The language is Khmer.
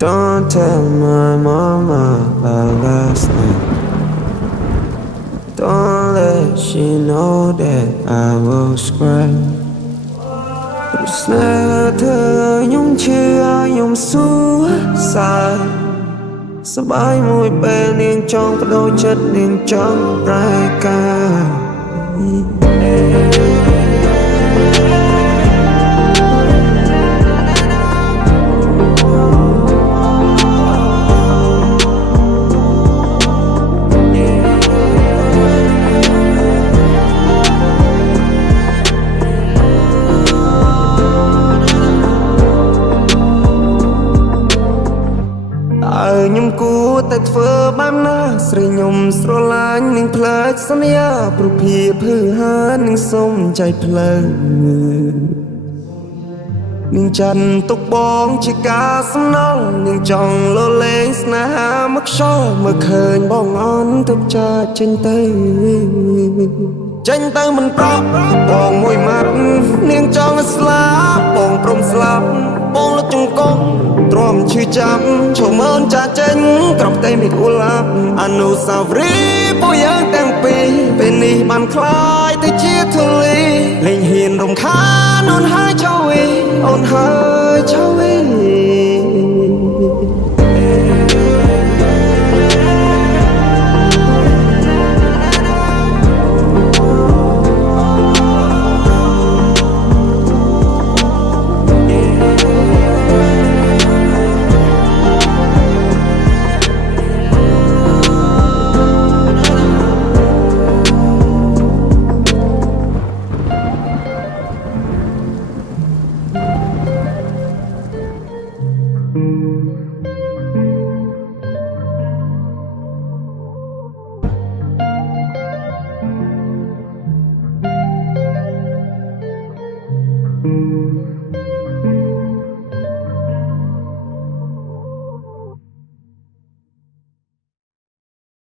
Don't tell my mama about last night. Don't let she know that I was cry. It's never nhung chưa nhung suicide. សបាយមួយពេលនាងចង់បដូរចិត្តនាងចង់ប្រែកាខ្ញុំគួរតែធ្វើបែបណាស្រីខ្ញុំស្រឡាញ់នឹងផ្លែកសន្យាព្រោះភាពភឺហានឹងសុំใจផ្លូវនឹងចាន់ទុកបងជាការសំណល់នឹងចង់លលែងស្នេហាមកខ្យល់មើលឃើញបងអន់ទុកចាចេញទៅមិនប្រាប់បងមួយម៉ាត់នាងចង់ស្លាប់បងព្រមស្លាប់បងលុតចង្គង់ទ្រាំឈឺចាំឈប់មើលចាចេញក្រំតែមានអ៊ូឡាប់អនុស្សាវរីយ៍ពួកយើងទាំងពីរពេលនេះបានคล้ายទៅជាធូលីលែងហ៊ានរំខានអូនហើយចូលវិញអូនហើយចូលវិញ